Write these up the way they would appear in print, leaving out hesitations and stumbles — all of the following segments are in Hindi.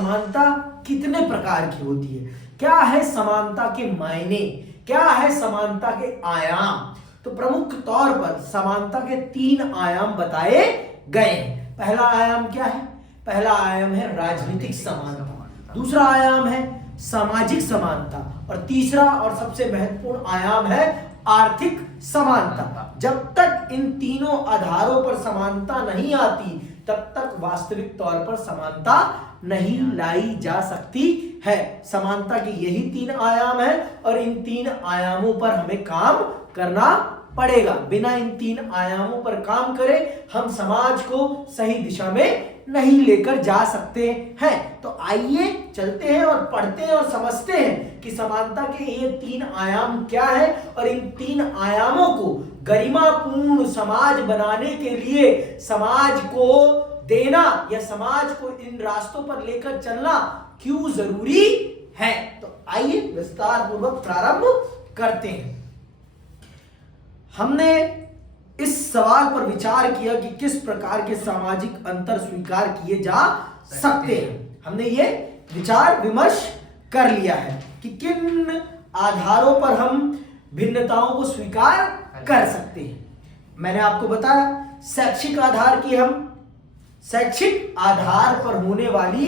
समानता कितने प्रकार की होती है, क्या है समानता के मायने, क्या है समानता के आयाम। तो प्रमुख तौर पर समानता के 3 आयाम बताए गए हैं। पहला आयाम क्या है? पहला आयाम है राजनीतिक समानता, दूसरा आयाम है सामाजिक समानता और तीसरा और सबसे महत्वपूर्ण आयाम है आर्थिक समानता। जब तक इन तीनों आधारों पर समानता नहीं आती तब तक वास्तविक तौर पर समानता नहीं लाई जा सकती है। समानता के यही 3 आयाम है और इन 3 आयामों पर हमें काम करना पड़ेगा। बिना इन 3 आयामों पर काम करे हम समाज को सही दिशा में नहीं लेकर जा सकते हैं। तो आइए चलते हैं और पढ़ते हैं और समझते हैं कि समानता के ये 3 आयाम क्या है और इन 3 आयामों को गरिमापूर्ण समाज बनाने के लिए समाज को देना या समाज को इन रास्तों पर लेकर चलना क्यों जरूरी है। तो आइए विस्तार पूर्वक प्रारंभ करते हैं। हमने इस सवाल पर विचार किया कि किस प्रकार के सामाजिक अंतर स्वीकार किए जा सकते हैं। हमने ये विचार विमर्श कर लिया है कि किन आधारों पर हम भिन्नताओं को स्वीकार कर सकते हैं। मैंने आपको बताया शैक्षिक आधार की हम शैक्षिक आधार पर होने वाली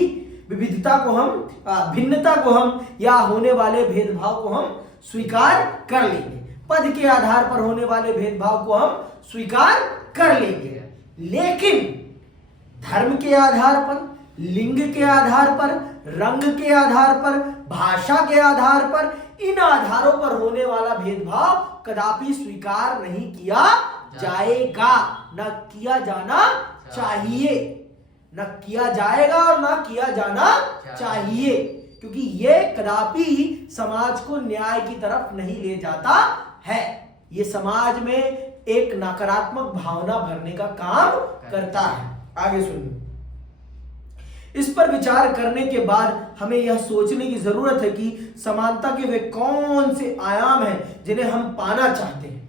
विविधता को हम भिन्नता को हम या होने वाले भेदभाव को हम स्वीकार कर लेंगे। पद के आधार पर होने वाले भेदभाव को हम स्वीकार कर लेंगे, लेकिन धर्म के आधार पर, लिंग के आधार पर, रंग के आधार पर, भाषा के आधार पर, इन आधारों पर होने वाला भेदभाव कदापि स्वीकार नहीं किया जाएगा, न किया जाना चाहिए, न किया जाएगा और न किया जाना चाहिए, क्योंकि ये कदापि समाज को न्याय की तरफ नहीं ले जाता है। ये समाज में एक नकारात्मक भावना भरने का काम करता है। आगे सुनिए। इस पर विचार करने के बाद हमें यह सोचने की जरूरत है कि समानता के वे कौन से आयाम हैं जिन्हें हम पाना चाहते हैं।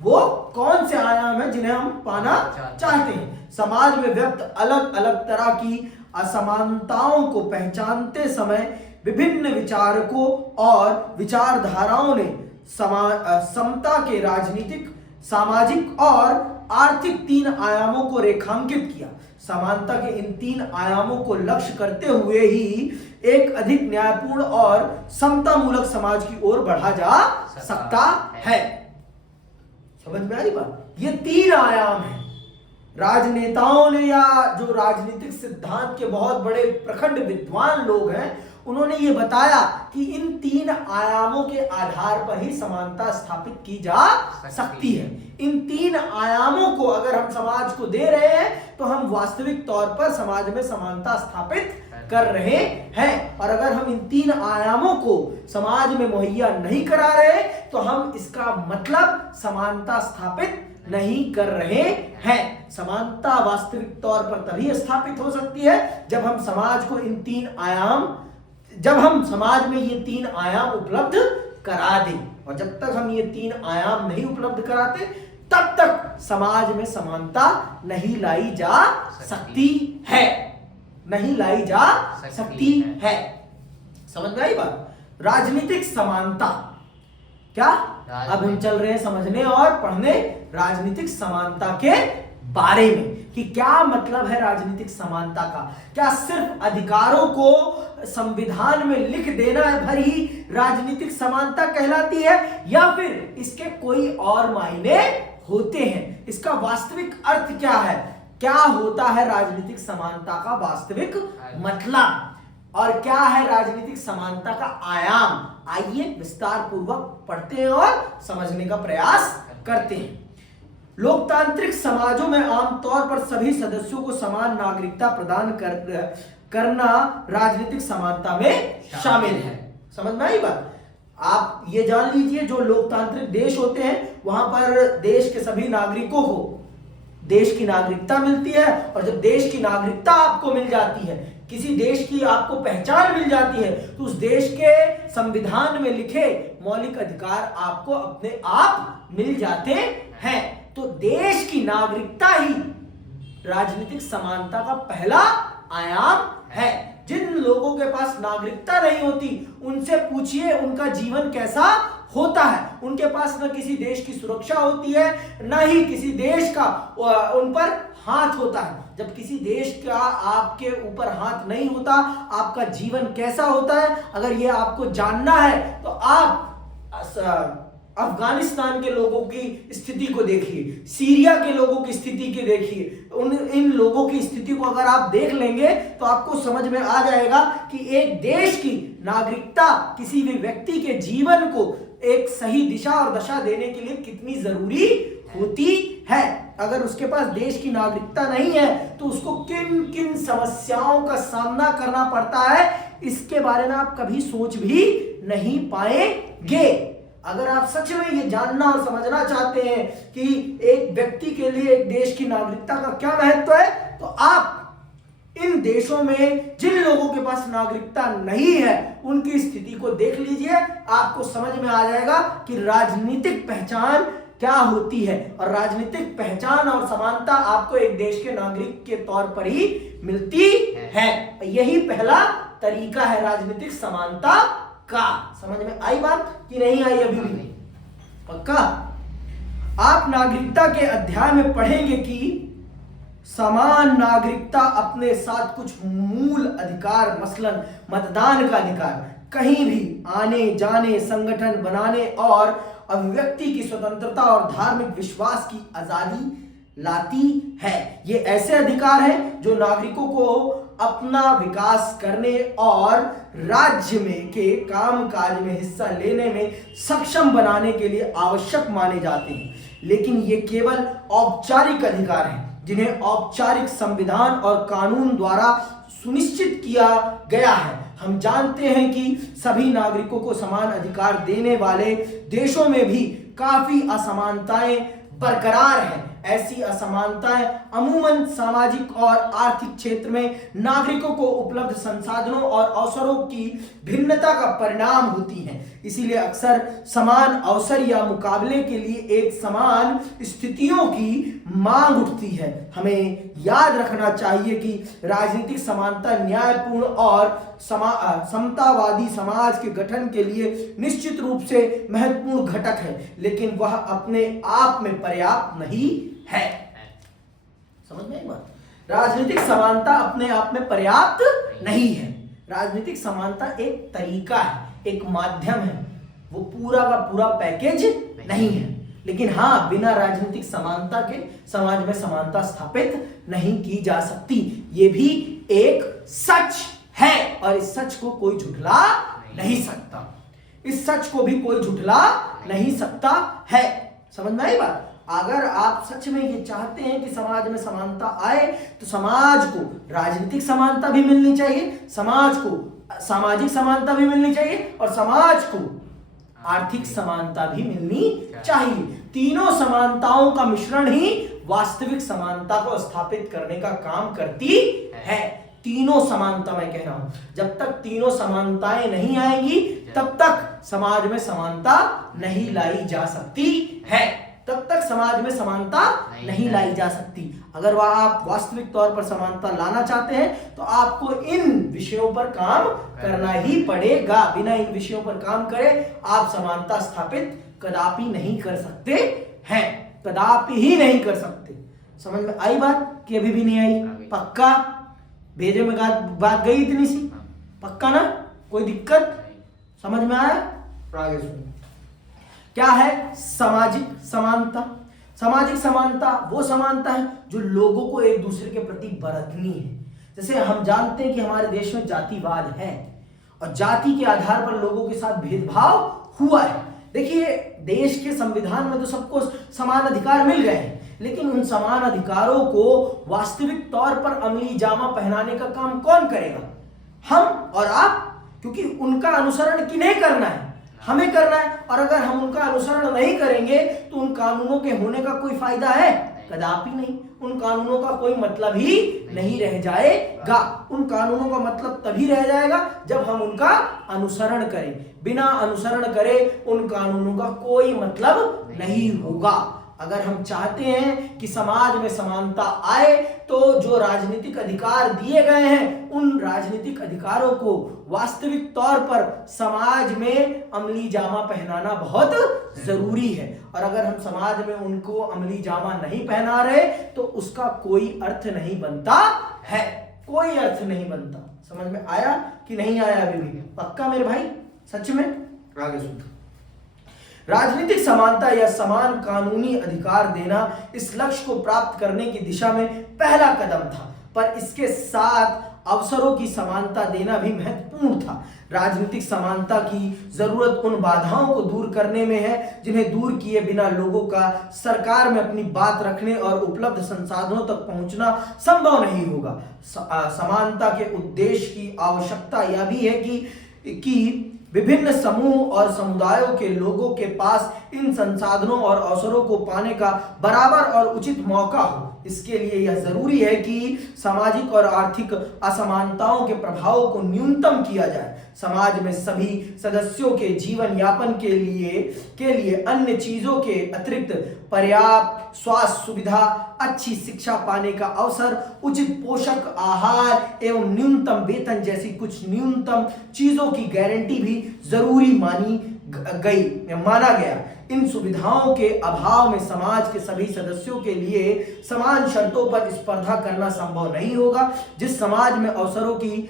वो कौन से आयाम हैं जिन्हें हम पाना चाहते हैं। समाज में व्यक्त अलग अलग तरह की असमानताओं को पहचानते समय विभिन्न विचारकों और विचारधाराओं ने समता के राजनीतिक, सामाजिक और आर्थिक 3 आयामों को रेखांकित किया। समानता के इन 3 आयामों को लक्ष्य करते हुए ही एक अधिक न्यायपूर्ण और समतामूलक समाज की ओर बढ़ा जा सकता है। समझ में आई बात? ये 3 आयाम हैं। राजनेताओं ने या जो राजनीतिक सिद्धांत के बहुत बड़े प्रखंड विद्वान लोग हैं उन्होंने ये बताया कि इन 3 आयामों के आधार पर ही समानता स्थापित की जा सकती है। इन 3 आयामों को अगर हम समाज को दे रहे हैं तो हम वास्तविक तौर पर समाज में समानता स्थापित कर रहे हैं, और अगर हम इन 3 आयामों को समाज में मुहैया नहीं करा रहे तो हम इसका मतलब समानता स्थापित नहीं कर रहे हैं। समानता वास्तविक तौर पर तभी स्थापित हो सकती है जब हम समाज को इन 3 आयाम जब हम समाज में ये 3 आयाम उपलब्ध करा दें, और जब तक हम ये 3 आयाम नहीं उपलब्ध कराते तब तक समाज में समानता नहीं लाई जा सकती है, नहीं लाई जा सकती है। समझ में आई बात? राजनीतिक समानता क्या? अब हम चल रहे हैं समझने और पढ़ने राजनीतिक समानता के बारे में कि क्या मतलब है राजनीतिक समानता का। क्या सिर्फ अधिकारों को संविधान में लिख देना भर ही राजनीतिक समानता कहलाती है या फिर इसके कोई और मायने होते हैं? इसका वास्तविक अर्थ क्या है? क्या होता है राजनीतिक समानता का वास्तविक मतलब, और क्या है राजनीतिक समानता का आयाम? आइए विस्तार पूर्वक पढ़ते हैं और समझने का प्रयास करते हैं। लोकतांत्रिक समाजों में आमतौर पर सभी सदस्यों को समान नागरिकता प्रदान करना राजनीतिक समानता में शामिल है। समझ में आई बात? आप ये जान लीजिए, जो लोकतांत्रिक देश होते हैं वहां पर देश के सभी नागरिकों को देश की नागरिकता मिलती है, और जब देश की नागरिकता आपको मिल जाती है, किसी देश की आपको पहचान मिल जाती है, तो उस देश के संविधान में लिखे मौलिक अधिकार आपको अपने आप मिल जाते हैं। तो देश की नागरिकता ही राजनीतिक समानता का पहला आयाम है। जिन लोगों के पास नागरिकता नहीं होती उनसे पूछिए उनका जीवन कैसा होता है। उनके पास न किसी देश की सुरक्षा होती है, न ही किसी देश का उन पर हाथ होता है। जब किसी देश का आपके ऊपर हाथ नहीं होता, आपका जीवन कैसा होता है, अगर ये आपको जानना है तो आप अफगानिस्तान के लोगों की स्थिति को देखिए, सीरिया के लोगों की स्थिति को देखिए। इन लोगों की स्थिति को अगर आप देख लेंगे तो आपको समझ में आ जाएगा कि एक देश की नागरिकता किसी भी व्यक्ति के जीवन को एक सही दिशा और दशा देने के लिए कितनी जरूरी होती है। अगर उसके पास देश की नागरिकता नहीं है तो उसको किन किन समस्याओं का सामना करना पड़ता है, इसके बारे में आप कभी सोच भी नहीं पाएंगे। अगर आप सच में ये जानना और समझना चाहते हैं कि एक व्यक्ति के लिए एक देश की नागरिकता का क्या महत्व है, तो आप इन देशों में जिन लोगों के पास नागरिकता नहीं है उनकी स्थिति को देख लीजिए। आपको समझ में आ जाएगा कि राजनीतिक पहचान क्या होती है, और राजनीतिक पहचान और समानता आपको एक देश के नागरिक के तौर पर ही मिलती है। यही पहला तरीका है राजनीतिक समानता का। समझ में आई बात कि नहीं आई? अभी भी पक्का? आप नागरिकता के अध्याय में पढ़ेंगे कि समान नागरिकता अपने साथ कुछ मूल अधिकार, मसलन मतदान का अधिकार, कहीं भी आने जाने, संगठन बनाने और अभिव्यक्ति की स्वतंत्रता और धार्मिक विश्वास की आजादी लाती है। ये ऐसे अधिकार हैं जो नागरिकों को अपना विकास करने और राज्य में के कामकाज में हिस्सा लेने में सक्षम बनाने के लिए आवश्यक माने जाते हैं। लेकिन ये केवल औपचारिक अधिकार हैं जिन्हें औपचारिक संविधान और कानून द्वारा सुनिश्चित किया गया है। हम जानते हैं कि सभी नागरिकों को समान अधिकार देने वाले देशों में भी काफी असमानताएं बरकरार हैं। ऐसी असमानताएं अमूमन सामाजिक और आर्थिक क्षेत्र में नागरिकों को उपलब्ध संसाधनों और अवसरों की भिन्नता का परिणाम होती हैं। इसीलिए अक्सर समान अवसर या मुकाबले के लिए एक समान स्थितियों की मांग उठती है। हमें याद रखना चाहिए कि राजनीतिक समानता न्यायपूर्ण और समतावादी समाज के गठन के लिए निश्चित रूप से महत्वपूर्ण घटक है, लेकिन वह अपने आप में पर्याप्त नहीं है। समझ में आई बात? राजनीतिक समानता अपने आप में पर्याप्त नहीं है। राजनीतिक समानता एक तरीका है, एक माध्यम है, वो पूरा का पूरा पैकेज नहीं है। लेकिन हाँ, बिना राजनीतिक समानता के समाज में समानता स्थापित नहीं की जा सकती। ये भी एक सच है और इस सच को कोई झुठला नहीं सकता। इस सच को भी कोई झुठला नहीं सकता है। समझ में आई बात? अगर आप सच में ये चाहते हैं कि समाज में समानता आए तो समाज को राजनीतिक समानता भी मिलनी चाहिए, समाज को सामाजिक समानता भी मिलनी चाहिए और समाज को आर्थिक समानता भी मिलनी चाहिए। तीनों समानताओं का मिश्रण ही वास्तविक समानता को स्थापित करने का काम करती है। तीनों समानता मैं कह रहा हूं, जब तक तीनों समानताएं नहीं आएंगी तब तक समाज में समानता नहीं लाई जा सकती है। तब तक समाज में समानता नहीं लाई जा सकती। अगर वह आप वास्तविक तौर पर समानता लाना चाहते हैं तो आपको इन विषयों पर काम करना ही पड़ेगा। बिना इन विषयों पर काम करे आप समानता स्थापित कदापि नहीं कर सकते हैं, कदापि ही नहीं कर सकते। समझ में आई बात कि अभी भी नहीं आई? पक्का? भेजे में बात गई इतनी सी? पक्का ना? कोई दिक्कत? समझ में आया? आगे सुनिए। क्या है सामाजिक समानता? सामाजिक समानता वो समानता है जो लोगों को एक दूसरे के प्रति बरतनी है। जैसे हम जानते हैं कि हमारे देश में जातिवाद है और जाति के आधार पर लोगों के साथ भेदभाव हुआ है। देखिए, देश के संविधान में तो सबको समान अधिकार मिल गए हैं, लेकिन उन समान अधिकारों को वास्तविक तौर पर अमली जामा पहनाने का काम कौन करेगा? हम और आप, क्योंकि उनका अनुसरण किन्हें करना है? हमें करना है। और अगर हम उनका अनुसरण नहीं करेंगे तो उन कानूनों के होने का कोई फायदा है? कदापि नहीं। उन कानूनों का कोई मतलब ही नहीं रह जाएगा। उन कानूनों का मतलब तभी रह जाएगा जब हम उनका अनुसरण करें। बिना अनुसरण करे उन कानूनों का कोई मतलब नहीं होगा। अगर हम चाहते हैं कि समाज में समानता आए तो जो राजनीतिक अधिकार दिए गए हैं उन राजनीतिक अधिकारों को वास्तविक तौर पर समाज में अमली जामा पहनाना बहुत जरूरी है। और अगर हम समाज में उनको अमली जामा नहीं पहना रहे तो उसका कोई अर्थ नहीं बनता है, कोई अर्थ नहीं बनता। समझ में आया कि नहीं आया? अभी भी पक्का मेरे भाई? सच में? आगे सुन। राजनीतिक समानता या समान कानूनी अधिकार देना इस लक्ष्य को प्राप्त करने की दिशा में पहला कदम था, पर इसके साथ अवसरों की समानता देना भी महत्वपूर्ण था। राजनीतिक समानता की जरूरत उन बाधाओं को दूर करने में है जिन्हें दूर किए बिना लोगों का सरकार में अपनी बात रखने और उपलब्ध संसाधनों तक पहुंचना संभव नहीं होगा। समानता के उद्देश्य की आवश्यकता यह भी है कि विभिन्न समूह और समुदायों के लोगों के पास इन संसाधनों और अवसरों को पाने का बराबर और उचित मौका हो। इसके लिए यह जरूरी है कि सामाजिक और आर्थिक असमानताओं के प्रभावों को न्यूनतम किया जाए। समाज में सभी सदस्यों के जीवन यापन के लिए अन्य चीजों के अतिरिक्त पर्याप्त स्वास्थ्य सुविधा, अच्छी शिक्षा पाने का अवसर, उचित पोषक आहार एवं न्यूनतम वेतन जैसी कुछ न्यूनतम चीजों की गारंटी भी जरूरी माना गया। इन सुविधाओं के अभाव में समाज के सभी सदस्यों के लिए समान शर्तों पर स्पर्धा करना संभव नहीं होगा। जिस समाज में अवसरों की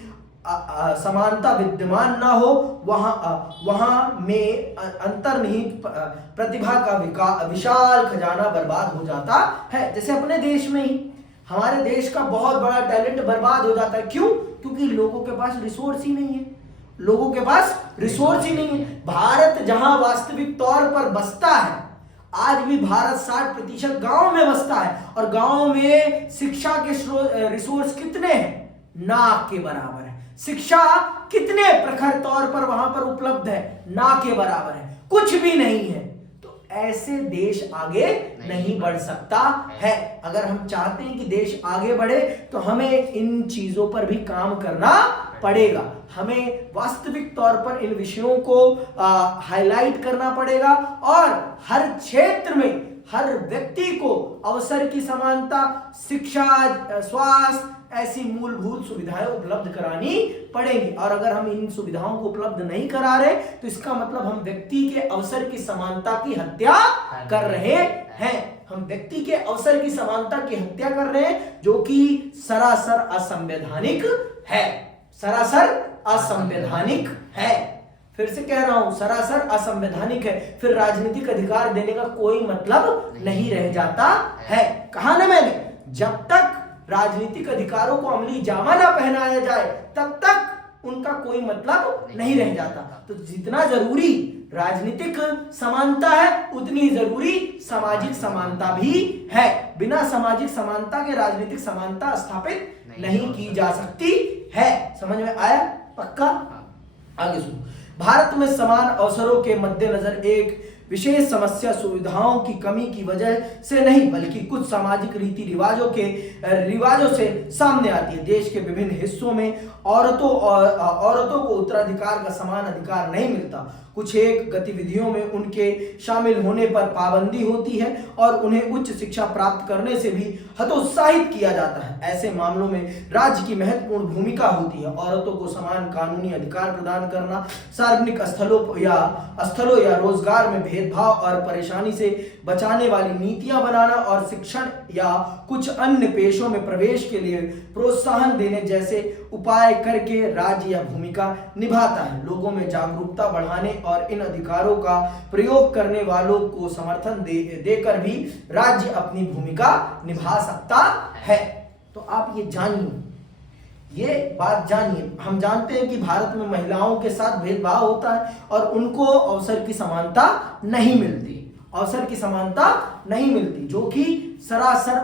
समानता विद्यमान ना हो वहां में अंतर्निहित प्रतिभा का विशाल खजाना बर्बाद हो जाता है। जैसे अपने देश में ही हमारे देश का बहुत बड़ा टैलेंट बर्बाद हो जाता है। क्यों? क्योंकि लोगों के पास रिसोर्स ही नहीं है, लोगों के पास रिसोर्स ही नहीं है। भारत जहां वास्तविक तौर पर बसता है, आज भी भारत 60% गांव में बसता है और गांव में शिक्षा के रिसोर्स कितने हैं? ना के बराबर है। शिक्षा कितने प्रखर तौर पर वहां पर उपलब्ध है? ना के बराबर है, कुछ भी नहीं है। तो ऐसे देश आगे नहीं बढ़ सकता है। अगर हम चाहते हैं कि देश आगे बढ़े तो हमें इन चीजों पर भी काम करना पड़ेगा। हमें वास्तविक तौर पर इन विषयों को हाईलाइट करना पड़ेगा और हर क्षेत्र में हर व्यक्ति को अवसर की समानता, शिक्षा, स्वास्थ्य ऐसी मूलभूत सुविधाएं उपलब्ध करानी पड़ेंगी। और अगर हम इन सुविधाओं को उपलब्ध नहीं करा रहे तो इसका मतलब हम व्यक्ति के अवसर की समानता की हत्या कर रहे हैं। हम व्यक्ति के अवसर की समानता की हत्या कर रहे हैं, जो कि सरासर असंवैधानिक है, सरासर असंवैधानिक है। फिर से कह रहा हूं, सरासर असंवैधानिक है। फिर राजनीतिक अधिकार देने का कोई मतलब नहीं रह जाता है। कहा ना मैंने, जब तक राजनीतिक अधिकारों को अमली जामा ना पहनाया जाए तब तक उनका कोई मतलब नहीं रह जाता। तो जितना जरूरी राजनीतिक समानता है उतनी जरूरी सामाजिक समानता भी है। बिना सामाजिक समानता के राजनीतिक समानता स्थापित नहीं की जा सकती है। समझ में आया? पक्का? आगे सुनो। भारत में समान अवसरों के मद्देनजर एक विशेष समस्या सुविधाओं की कमी की वजह से नहीं बल्कि कुछ सामाजिक रीति रिवाजों से सामने आती है। देश के विभिन्न हिस्सों में औरतों को उत्तराधिकार का समान अधिकार नहीं मिलता। कुछ एक गतिविधियों में उनके शामिल होने पर पाबंदी होती है और उन्हें उच्च शिक्षा प्राप्त करने से भी हतोत्साहित किया जाता है। ऐसे मामलों में राज्य की महत्वपूर्ण भूमिका होती है। औरतों को समान कानूनी अधिकार प्रदान करना, सार्वजनिक स्थलों या रोजगार में भेदभाव और परेशानी से बचाने वाली नीतियां बनाना और शिक्षण या कुछ अन्य पेशों में प्रवेश के लिए प्रोत्साहन देने जैसे उपाय करके राज्य यह भूमिका निभाता है। लोगों में जागरूकता बढ़ाने और इन अधिकारों का प्रयोग करने वालों को समर्थन देकर भी राज्य अपनी भूमिका निभा सकता है। तो आप ये जानिए, ये बात जानिए। हम जानते हैं कि भारत में महिलाओं के साथ भेदभाव होता है और उनको अवसर की समानता नहीं मिलती, अवसर की समानता नहीं मिलती, जो कि सरासर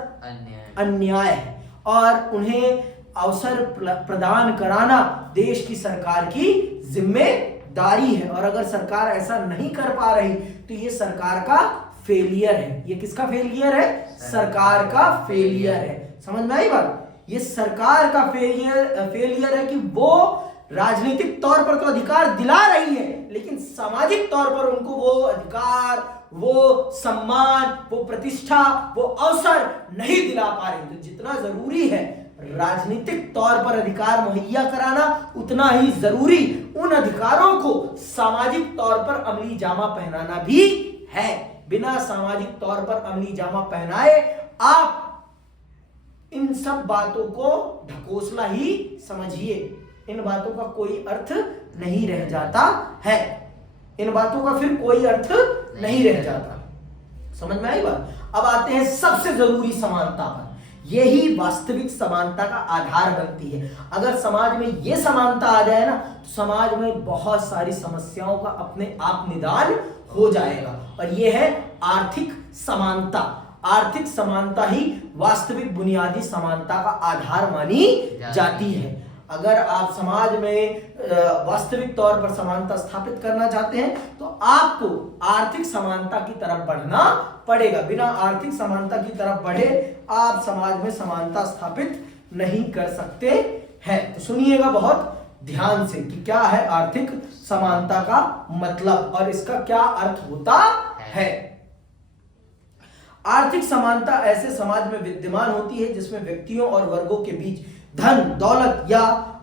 अन्याय है। और उन्हें अवसर प्रदान कराना देश की सरकार की जिम्मेदारी है। और अगर सरकार ऐसा नहीं कर पा रही तो ये सरकार का फेलियर है। ये किसका फेलियर है? सरकार का फेलियर है। समझ में आई बात? ये सरकार का फेलियर है कि वो राजनीतिक तौर पर तो अधिकार दिला रही है लेकिन सामाजिक तौर पर उनको वो अधिकार, वो सम्मान, वो प्रतिष्ठा, वो अवसर नहीं दिला पा रहे। तो जितना जरूरी है राजनीतिक तौर पर अधिकार मुहैया कराना, उतना ही जरूरी उन अधिकारों को सामाजिक तौर पर अमली जामा पहनाना भी है। बिना सामाजिक तौर पर अमली जामा पहनाए आप इन सब बातों को ढकोसला ही समझिए, इन बातों का कोई अर्थ नहीं रह जाता है, इन बातों का फिर कोई अर्थ नहीं रह जाता। समझ में आई बात? अब आते हैं सबसे जरूरी समानता पर। यही वास्तविक समानता का आधार बनती है। अगर समाज में यह समानता आ जाए ना, तो समाज में बहुत सारी समस्याओं का अपने आप निदान हो जाएगा। और यह है आर्थिक समानता। आर्थिक समानता ही वास्तविक बुनियादी समानता का आधार मानी जाती है। अगर आप समाज में वास्तविक तौर पर समानता स्थापित करना चाहते हैं तो आपको आर्थिक समानता की तरफ बढ़ना पड़ेगा। बिना आर्थिक समानता की तरफ बढ़े आप समाज में समानता स्थापित नहीं कर सकते हैं। तो सुनिएगा बहुत ध्यान से कि क्या है आर्थिक समानता का मतलब और इसका क्या अर्थ होता है। आर्थिक समानता ऐसे समाज में विद्यमान होती है जिसमें व्यक्तियों और वर्गों के बीच धन, दौलत या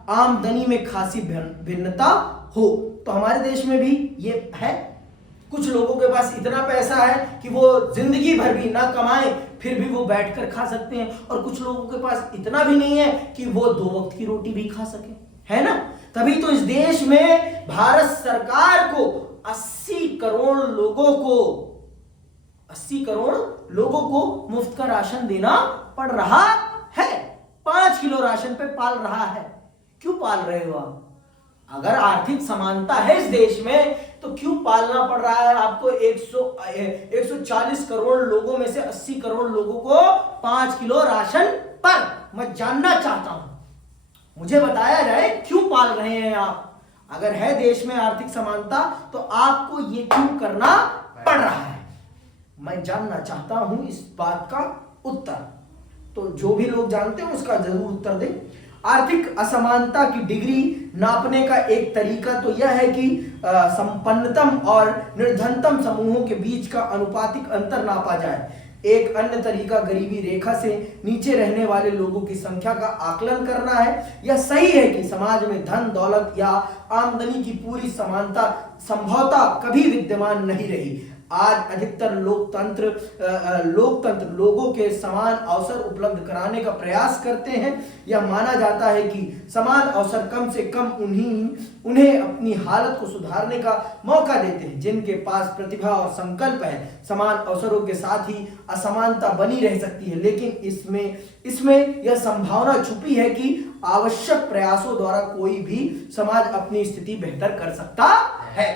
आमदनी में खासी भिन्नता हो। तो हमारे देश में भी ये है। कुछ लोगों के पास इतना पैसा है कि वो जिंदगी भर भी ना कमाएं फिर भी वो बैठकर खा सकते हैं, और कुछ लोगों के पास इतना भी नहीं है कि वो 2 वक्त की रोटी भी खा सके, है ना। तभी तो इस देश में भारत सरकार को 80 करोड़ लोगों को मुफ्त का राशन देना पड़ रहा है। 5 किलो राशन पे पाल रहा है। क्यों पाल रहे हो आप? अगर आर्थिक समानता है इस देश में तो क्यों पालना पड़ रहा है आपको 140 करोड़ लोगों में से 80 करोड़ लोगों को 5 किलो राशन पर? मैं जानना चाहता हूं, मुझे बताया जाए क्यों पाल रहे हैं आप। अगर है देश में आर्थिक समानता तो आपको ये क्यों करना पड़ रहा है? मैं जानना चाहता हूं इस बात का उत्तर। तो जो भी लोग जानते हैं उसका जरूर उत्तर दें। आर्थिक असमानता की डिग्री नापने का एक तरीका तो यह है कि संपन्नतम और निर्धनतम समूहों के बीच का अनुपातिक अंतर नापा जाए। एक अन्य तरीका गरीबी रेखा से नीचे रहने वाले लोगों की संख्या का आकलन करना है। यह सही है कि समाज में धन, दौलत या आमदनी की पूरी समानता संभवतः कभी विद्यमान नहीं रही। आज अधिकतर लोकतंत्र लोगों के समान अवसर उपलब्ध कराने का प्रयास करते हैं। यह माना जाता है कि समान अवसर कम से कम उन्हें अपनी हालत को सुधारने का मौका देते हैं जिनके पास प्रतिभा और संकल्प है। समान अवसरों के साथ ही असमानता बनी रह सकती है, लेकिन इसमें यह संभावना छुपी है कि आवश्यक प्रयासों द्वारा कोई भी समाज अपनी स्थिति बेहतर कर सकता है।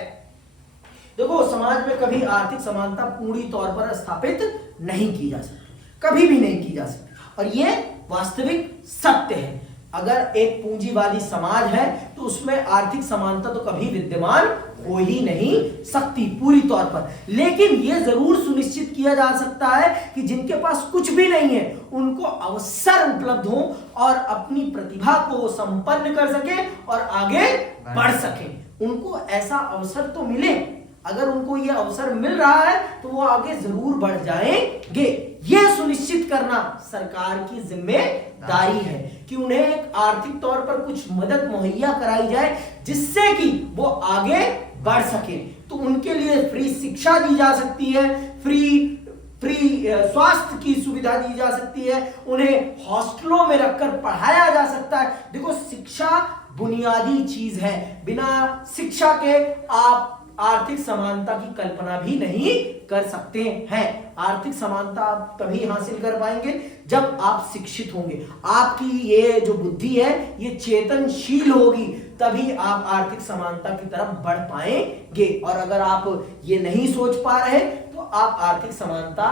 देखो, समाज में कभी आर्थिक समानता पूरी तौर पर स्थापित नहीं की जा सकती, कभी भी नहीं की जा सकती, और यह वास्तविक सत्य है। अगर एक पूंजीवादी समाज है तो उसमें आर्थिक समानता तो कभी विद्यमान हो ही नहीं सकती पूरी तौर पर। लेकिन यह जरूर सुनिश्चित किया जा सकता है कि जिनके पास कुछ भी नहीं है उनको अवसर उपलब्ध हो और अपनी प्रतिभा को संपन्न कर सके और आगे बढ़ सके। उनको ऐसा अवसर तो मिले। अगर उनको यह अवसर मिल रहा है तो वो आगे जरूर बढ़ जाएंगे। यह सुनिश्चित करना सरकार की जिम्मेदारी है कि उन्हें एक आर्थिक तौर पर कुछ मदद मुहैया कराई जाए जिससे कि वो आगे बढ़ सके। तो उनके लिए फ्री शिक्षा दी जा सकती है, फ्री स्वास्थ्य की सुविधा दी जा सकती है, उन्हें हॉस्टलों में रखकर पढ़ाया जा सकता है। देखो, शिक्षा बुनियादी चीज है। बिना शिक्षा के आप आर्थिक समानता की कल्पना भी नहीं कर सकते हैं। आर्थिक समानता आप तभी हासिल कर पाएंगे जब आप शिक्षित होंगे। आपकी ये जो बुद्धि है ये चेतनशील होगी, तभी आप आर्थिक समानता की तरफ बढ़ पाएंगे। और अगर आप ये नहीं सोच पा रहे तो आप आर्थिक समानता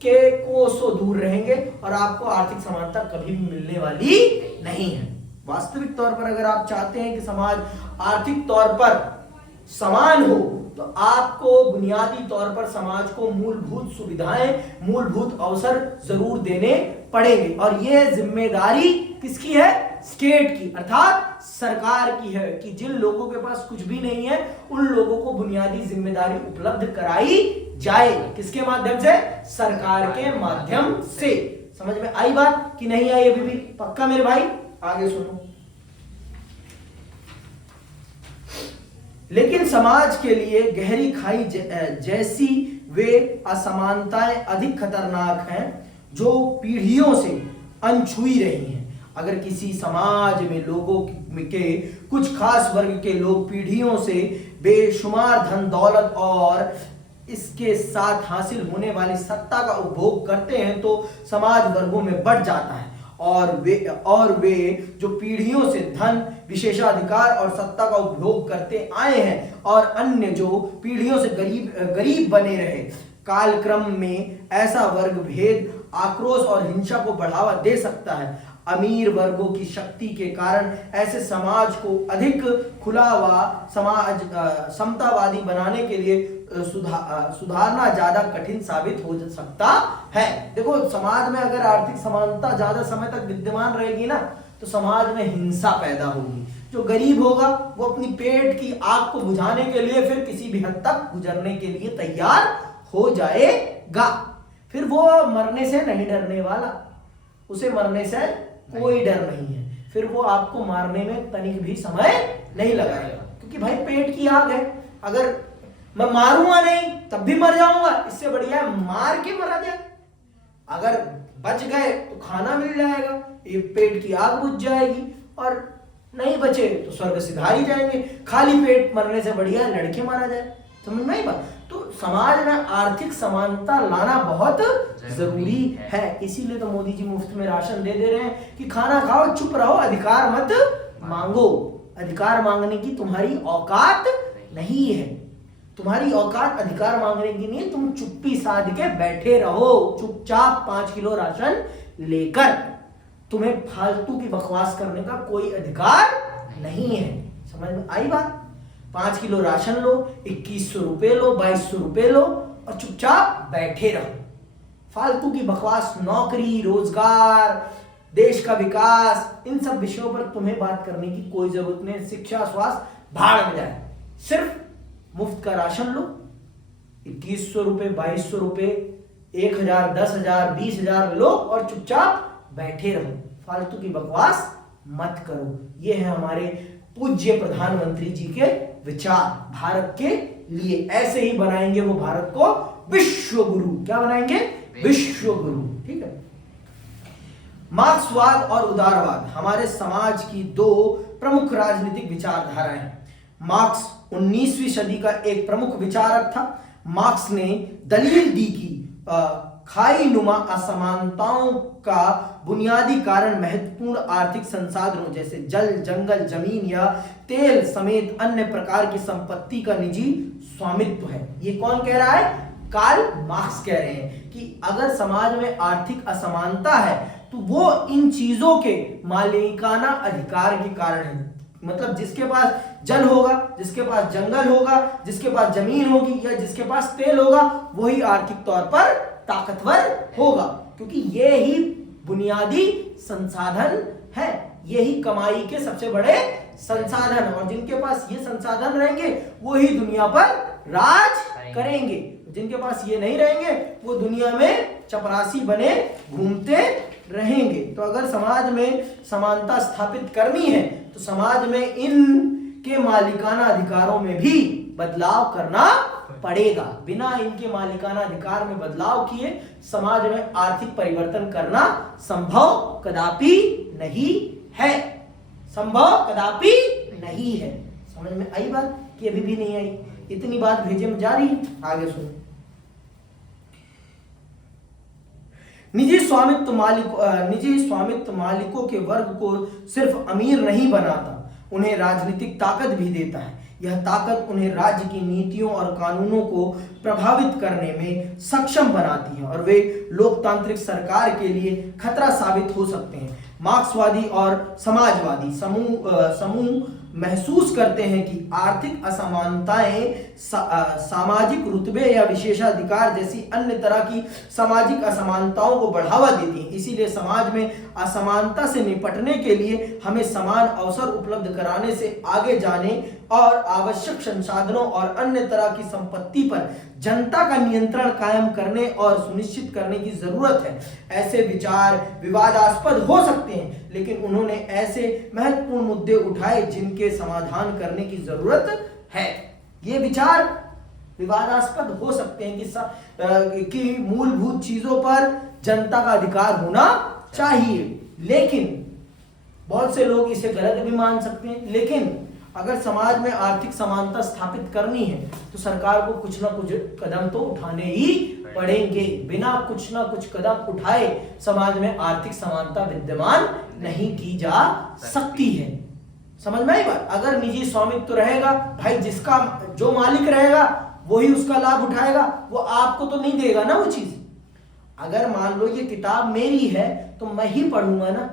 के कोसों दूर रहेंगे और आपको आर्थिक समानता कभी भी मिलने वाली नहीं है। वास्तविक तौर पर अगर आप चाहते हैं कि समाज आर्थिक तौर पर समान हो तो आपको बुनियादी तौर पर समाज को मूलभूत सुविधाएं, मूलभूत अवसर जरूर देने पड़ेंगे। और यह जिम्मेदारी किसकी है? स्टेट की अर्थात सरकार की है कि जिन लोगों के पास कुछ भी नहीं है उन लोगों को बुनियादी जिम्मेदारी उपलब्ध कराई जाए। किसके माध्यम से? सरकार के माध्यम से। समझ में आई बात कि नहीं आई? अभी भी पक्का मेरे भाई? आगे सुनो। लेकिन समाज के लिए गहरी खाई जैसी वे असमानताएं अधिक खतरनाक हैं जो पीढ़ियों से अनछुई रही हैं। अगर किसी समाज में लोगों के कुछ खास वर्ग के लोग पीढ़ियों से बेशुमार धन दौलत और इसके साथ हासिल होने वाली सत्ता का उपभोग करते हैं तो समाज वर्गों में बढ़ जाता है और वे जो पीढ़ियों से धन विशेषाधिकार और सत्ता का उपभोग करते आए हैं और अन्य जो पीढ़ियों से गरीब बने रहे, कालक्रम में ऐसा वर्ग भेद आक्रोश और हिंसा को बढ़ावा दे सकता है। अमीर वर्गों की शक्ति के कारण ऐसे समाज को अधिक खुला व समतावादी बनाने के लिए सुधारना ज्यादा कठिन साबित हो सकता है। देखो, समाज में अगर आर्थिक समानता ज्यादा समय तक विद्यमान रहेगी ना तो समाज में हिंसा पैदा होगी। जो गरीब होगा वो अपनी पेट की आग को बुझाने के लिए फिर किसी भी हद तक गुजरने के लिए तैयार हो जाएगा। फिर वो मरने से नहीं डरने वाला, उसे मरने से कोई डर नहीं है। फिर वो आपको मारने में तनिक भी समय नहीं लगाएगा, क्योंकि भाई पेट की आग है। अगर मैं मारूंगा नहीं तब भी मर जाऊंगा, इससे बढ़िया है मार के मरा जाए। अगर बच गए तो खाना मिल जाएगा, ये पेट की आग बुझ जाएगी, और नहीं बचे तो स्वर्ग सिधारी जाएंगे। खाली पेट मरने से बढ़िया लड़के मारा जाए। समझ में आई बात? तो समाज में आर्थिक समानता लाना बहुत जरूरी है। इसीलिए तो मोदी जी मुफ्त में राशन दे रहे हैं कि खाना खाओ, चुप रहो, अधिकार मत मांगो। अधिकार मांगने की तुम्हारी औकात नहीं है। तुम्हारी औकात अधिकार मांगने की नहीं, तुम चुप्पी साध के बैठे रहो चुपचाप 5 किलो राशन लेकर। तुम्हें फालतू की बकवास करने का कोई अधिकार नहीं है। समझ में आई बात? 5 किलो राशन लो, 2100 रुपए लो, 2200 रुपए लो और चुपचाप बैठे रहो। फालतू की बकवास, नौकरी, रोजगार, देश का विकास, इन सब विषयों पर तुम्हें बात करने की कोई जरूरत नहीं। शिक्षा, स्वास्थ्य भाड़ में जाए। सिर्फ मुफ्त का राशन लो, 2100 रुपए, 2200 रुपए, 1000, 10,000, 20,000 लो और चुपचाप बैठे रहो। फालतू की बकवास मत करो। ये है हमारे पूज्य प्रधानमंत्री जी के विचार भारत के लिए। ऐसे ही बनाएंगे वो भारत को विश्व गुरु। क्या बनाएंगे? विश्व गुरु। ठीक है। मार्क्सवाद और उदारवाद हमारे समाज की 2 प्रमुख राजनीतिक विचारधाराएं हैं। मार्क्स 19वीं सदी का एक प्रमुख विचारक था। मार्क्स ने दलील दी कि खाई नुमा असमानताओं का बुनियादी कारण महत्वपूर्ण आर्थिक संसाधनों जैसे जल, जंगल, जमीन या तेल समेत अन्य प्रकार की संपत्ति का निजी स्वामित्व है। ये कौन कह रहा है? कार्ल मार्क्स कह रहे हैं कि अगर समाज में आर्थिक असमानता है तो वो इन चीजों के मालिकाना अधिकार के कारण है। मतलब जिसके पास जल होगा, जिसके पास जंगल होगा, जिसके पास जमीन होगी या जिसके पास तेल होगा, वही आर्थिक तौर पर ताकतवर होगा, क्योंकि ये ही बुनियादी संसाधन है। यही कमाई के सबसे बड़े संसाधन, और जिनके पास ये संसाधन रहेंगे वो ही दुनिया पर राज करेंगे। जिनके पास ये नहीं रहेंगे वो दुनिया में चपरासी बने घूमते रहेंगे। तो अगर समाज में समानता स्थापित करनी है तो समाज में इनके मालिकाना अधिकारों में भी बदलाव करना पड़ेगा। बिना इनके मालिकाना अधिकार में बदलाव किए समाज में आर्थिक परिवर्तन करना संभव कदापि नहीं है। संभव कदापि नहीं है। समझ में आई बात कि अभी भी नहीं आई? इतनी बात भेजे में जारी है। आगे सुनो। निजी स्वामित्व मालिकों के वर्ग को सिर्फ अमीर नहीं बनाता, उन्हें राजनीतिक ताकत भी देता है। यह ताकत उन्हें राज्य की नीतियों और कानूनों को प्रभावित करने में सक्षम बनाती है और वे लोकतांत्रिक सरकार के लिए खतरा साबित हो सकते हैं। मार्क्सवादी और समाजवादी समूह महसूस करते हैं कि आर्थिक असमानताएं सामाजिक रुतबे या विशेषाधिकार जैसी अन्य तरह की सामाजिक असमानताओं को बढ़ावा देती हैं। इसीलिए समाज में असमानता से निपटने के लिए हमें समान अवसर उपलब्ध कराने से आगे जाने और आवश्यक संसाधनों और अन्य तरह की संपत्ति पर जनता का नियंत्रण कायम करने और सुनिश्चित करने की जरूरत है। ऐसे विचार विवादास्पद हो सकते हैं, लेकिन उन्होंने ऐसे महत्वपूर्ण मुद्दे उठाए जिनके समाधान करने की जरूरत है। ये विचार विवादास्पद हो सकते हैं कि मूलभूत चीजों पर जनता का अधिकार होना चाहिए, लेकिन बहुत से लोग इसे गलत भी मान सकते हैं। लेकिन अगर समाज में आर्थिक समानता स्थापित करनी है तो सरकार को कुछ ना कुछ कदम तो उठाने ही पड़ेंगे। बिना कुछ ना कुछ कदम उठाए समाज में आर्थिक समानता विद्यमान नहीं की जा सकती है। समझ में आई बात? अगर निजी स्वामित्व रहेगा, भाई जिसका जो मालिक रहेगा वही उसका लाभ उठाएगा, वो आपको तो नहीं देगा ना वो चीज। अगर मान लो ये किताब मेरी है तो मैं ही पढ़ूंगा ना,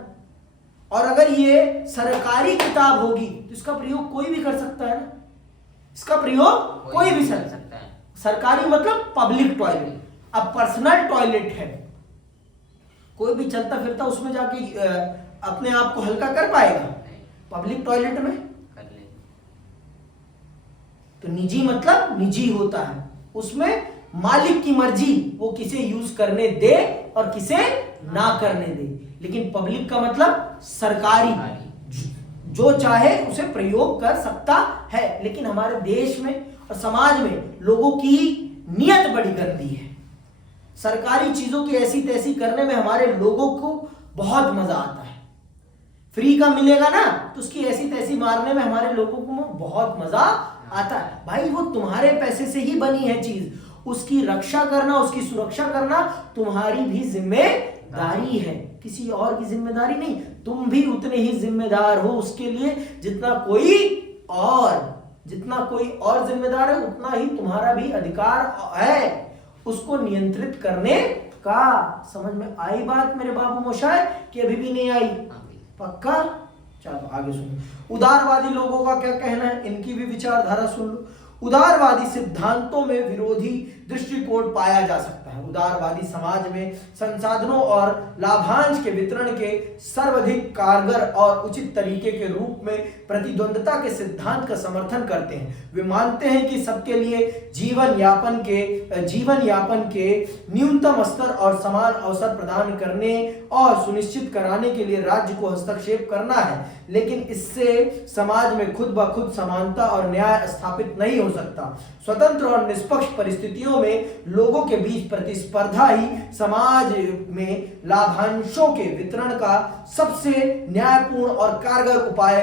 और अगर ये सरकारी किताब होगी तो इसका प्रयोग कोई भी कर सकता है ना, इसका प्रयोग कोई भी कर सकता है। सरकारी मतलब पब्लिक टॉयलेट। अब पर्सनल टॉयलेट है, कोई भी चलता फिरता उसमें जाके अपने आप को हल्का कर पाएगा? पब्लिक टॉयलेट में कर ले। तो निजी मतलब निजी होता है, उसमें मालिक की मर्जी, वो किसे यूज करने दे और किसे ना करने दे। लेकिन पब्लिक का मतलब सरकारी, जो चाहे उसे प्रयोग कर सकता है। लेकिन हमारे देश में और समाज में लोगों की नियत बड़ी गंदी है। सरकारी चीजों की ऐसी तैसी करने में हमारे लोगों को बहुत मजा आता है। फ्री का मिलेगा ना तो उसकी ऐसी तैसी मारने में हमारे लोगों को बहुत मजा आता है। भाई वो तुम्हारे पैसे से ही बनी है चीज, उसकी रक्षा करना, उसकी सुरक्षा करना तुम्हारी भी जिम्मेदारी है, किसी और की जिम्मेदारी नहीं। तुम भी उतने ही जिम्मेदार हो उसके लिए जितना कोई और जिम्मेदार है, उतना ही तुम्हारा भी अधिकार है उसको नियंत्रित करने का। समझ में आई बात मेरे बाबू मोशाय कि अभी भी नहीं आई? पक्का? चलो आगे सुनो। उदारवादी लोगों का क्या कहना है, इनकी भी विचारधारा सुन लो। उदारवादी सिद्धांतों में विरोधी दृष्टिकोण पाया जा सकता है। उदारवादी समाज में संसाधनों और लाभांश के वितरण के सर्वाधिक कारगर और उचित तरीके के रूप में प्रतिद्वंद्विता के सिद्धांत का समर्थन करते हैं। वे मानते हैं कि सबके लिए जीवन यापन के न्यूनतम स्तर और समान अवसर प्रदान करने और सुनिश्चित कराने के लिए राज्य को हस्तक्षेप करना है, लेकिन इससे समाज में खुद ब खुद समानता और न्याय स्थापित नहीं हो सकता। स्वतंत्र और निष्पक्ष परिस्थितियों में लोगों के बीच प्रतिस्पर्धा ही समाज में लाभांशों के वितरण का सबसे न्यायपूर्ण और कारगर उपाय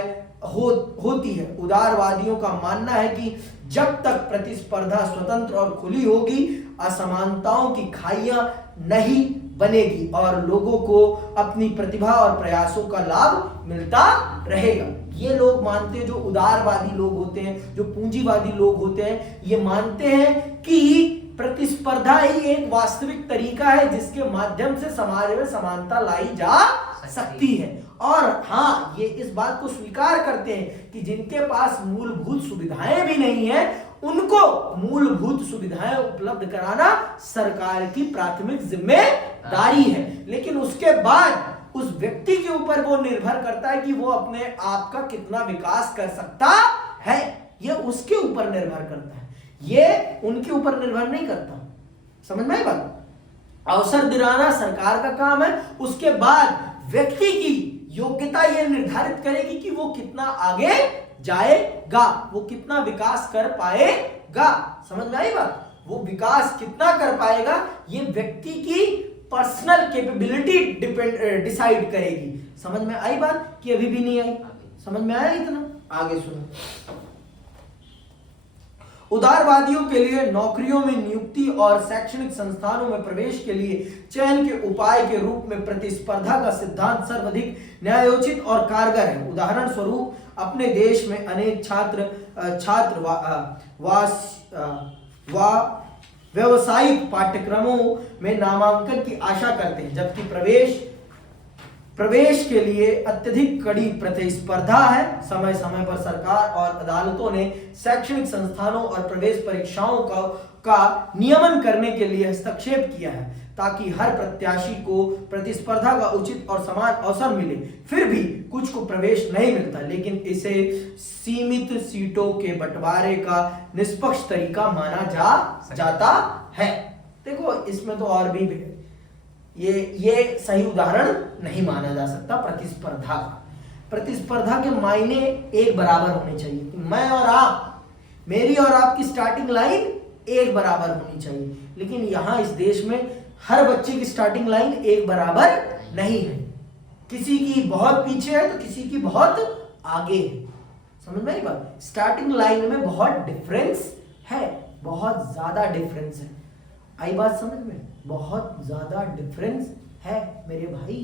होती है। उदारवादियों का मानना है कि जब तक प्रतिस्पर्धा स्वतंत्र और खुली होगी, असमानताओं की खाइयां नहीं बनेगी और लोगों को अपनी प्रतिभा और प्रयासों का लाभ मिलता रहेगा। ये लोग मानते हैं, जो उदारवादी लोग होते हैं, जो पूंजीवादी लोग होते हैं, ये मानते हैं कि प्रतिस्पर्धा ही एक वास्तविक तरीका है जिसके माध्यम से समाज में समानता लाई जा सकती है। और हाँ, ये इस बात को स्वीकार करते हैं कि जिनके पास मूलभूत सुविधाएं भी नहीं है, उनको मूलभूत सुविधाएं उपलब्ध कराना सरकार की प्राथमिक जिम्मेदारी है। लेकिन उसके बाद उस व्यक्ति के ऊपर वो निर्भर करता है कि वो अपने आप का कितना विकास कर सकता है। ये उसके ऊपर निर्भर करता है, ये उनके ऊपर निर्भर नहीं करता। समझ में आई बात? अवसर दिलाना सरकार का काम है, उसके बाद व्यक्ति की योग्यता यह निर्धारित करेगी कि वो कितना आगे जाएगा, वो कितना विकास कर पाएगा। समझ में आई बात? वो विकास कितना कर पाएगा ये व्यक्ति की पर्सनल कैपेबिलिटी डिसाइड करेगी। समझ में आई बात कि अभी भी नहीं आई? समझ में आया इतना? आगे सुनो। उदारवादियों के लिए नौकरियों में नियुक्ति और शैक्षणिक संस्थानों में प्रवेश के लिए चयन के उपाय के रूप में प्रतिस्पर्धा का सिद्धांत सर्वाधिक न्यायोचित और कारगर है। उदाहरण स्वरूप, अपने देश में अनेक छात्र व्यावसायिक पाठ्यक्रमों में नामांकन की आशा करते हैं, जबकि प्रवेश प्रवेश के लिए अत्यधिक कड़ी प्रतिस्पर्धा है। समय समय पर सरकार और अदालतों ने शैक्षणिक संस्थानों और प्रवेश परीक्षाओं का नियमन करने के लिए हस्तक्षेप किया है ताकि हर प्रत्याशी को प्रतिस्पर्धा का उचित और समान अवसर मिले। फिर भी कुछ को प्रवेश नहीं मिलता, लेकिन इसे सीमित सीटों के बंटवारे का निष्पक्ष तरीका माना जाता है। देखो इसमें तो और भी ये सही उदाहरण नहीं माना जा सकता प्रतिस्पर्धा का। प्रतिस्पर्धा के मायने एक बराबर होने चाहिए। मैं और आप, मेरी और आपकी स्टार्टिंग लाइन एक बराबर होनी चाहिए, लेकिन यहाँ इस देश में हर बच्चे की स्टार्टिंग लाइन एक बराबर नहीं है। किसी की बहुत पीछे है तो किसी की बहुत आगे है। समझ में आई बात? स्टार्टिंग लाइन में बहुत डिफरेंस है, बहुत ज्यादा डिफरेंस है। आई बात समझ में? बहुत ज्यादा डिफरेंस है मेरे भाई।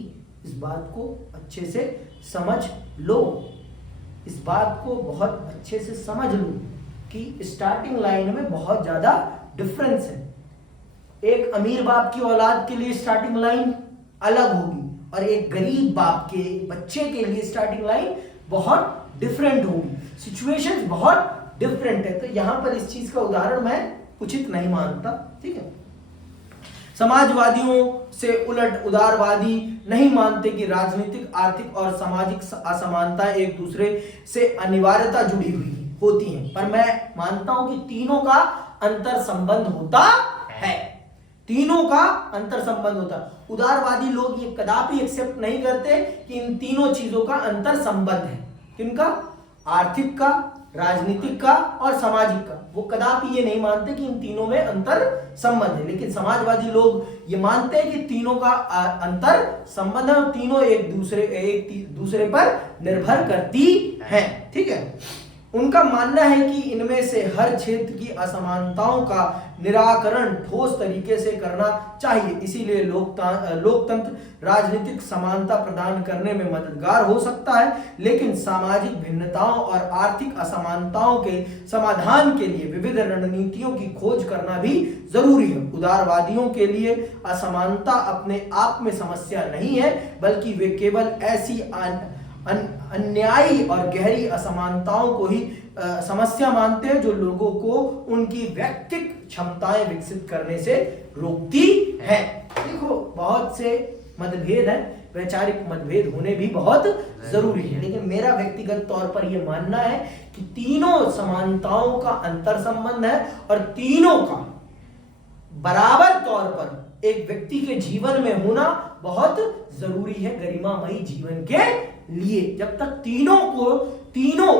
इस बात को अच्छे से समझ लो, इस बात को बहुत अच्छे से समझ लो कि स्टार्टिंग लाइन में बहुत ज्यादा डिफरेंस है। एक अमीर बाप की औलाद के लिए स्टार्टिंग लाइन अलग होगी और एक गरीब बाप के बच्चे के लिए स्टार्टिंग लाइन बहुत डिफरेंट होगी। सिचुएशंस बहुत डिफरेंट है। तो यहां पर इस चीज का उदाहरण मैं उचित नहीं मानता। ठीक है। समाजवादियों से उलट उदारवादी नहीं मानते कि राजनीतिक, आर्थिक और सामाजिक असमानताएं एक दूसरे से अनिवार्यता जुड़ी हुई होती हैं, पर मैं मानता हूं कि तीनों का अंतर संबंध होता है। तीनों का अंतर संबंध होता है। उदारवादी लोग ये कदापि एक्सेप्ट नहीं करते कि इन तीनों चीजों का अंतर संबंध है। किनका? आर्थिक का, राजनीतिक का और सामाजिक का। वो कदापि ये नहीं मानते कि इन तीनों में अंतर संबंध है, लेकिन समाजवादी लोग ये मानते हैं कि तीनों का अंतर संबंध है और तीनों एक दूसरे पर निर्भर करती हैं। ठीक है। उनका मानना है कि इनमें से हर क्षेत्र की असमानताओं का निराकरण ठोस तरीके से करना चाहिए। इसीलिए लोकतंत्र राजनीतिक समानता प्रदान करने में मददगार हो सकता है, लेकिन सामाजिक भिन्नताओं और आर्थिक असमानताओं के समाधान के लिए विविध रणनीतियों की खोज करना भी जरूरी है। उदारवादियों के लिए असमानता अपने आप में समस्या नहीं है, बल्कि वे केवल ऐसी अन्यायी और गहरी असमानताओं को ही समस्या मानते हैं जो लोगों को उनकी व्यक्तिगत क्षमताएं विकसित करने से रोकती है। देखो बहुत से मतभेद हैं, वैचारिक मतभेद होने भी बहुत जरूरी है, लेकिन मेरा व्यक्तिगत तौर पर यह मानना है कि तीनों समानताओं का अंतर संबंध है और तीनों का बराबर तौर पर एक व्यक्ति के जीवन में होना बहुत जरूरी है गरिमामयी जीवन के लिए। जब तक तीनों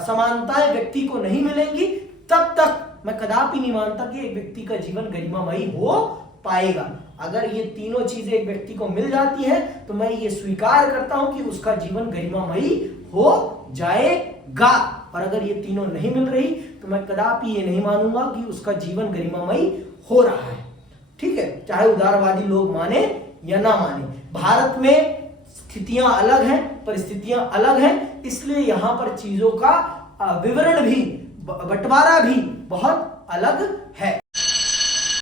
समानताएं व्यक्ति को नहीं मिलेंगी, तब तक मैं कदापि नहीं मानता कि एक व्यक्ति का जीवन गरिमामयी हो पाएगा। अगर ये तीनों चीजें एक व्यक्ति को मिल जाती हैं, तो मैं ये स्वीकार करता हूं कि उसका जीवन गरिमामयी हो जाएगा। और अगर ये तीनों नहीं मिल रही, तो मैं कदापि ये नहीं मानूंगा कि उसका जीवन गरिमामयी हो रहा है। ठीक है। चाहे उदारवादी लोग माने या ना माने, भारत में स्थितियां अलग हैं, परिस्थितियां अलग हैं, इसलिए यहां पर चीजों का विवरण भी, बंटवारा भी बहुत अलग है।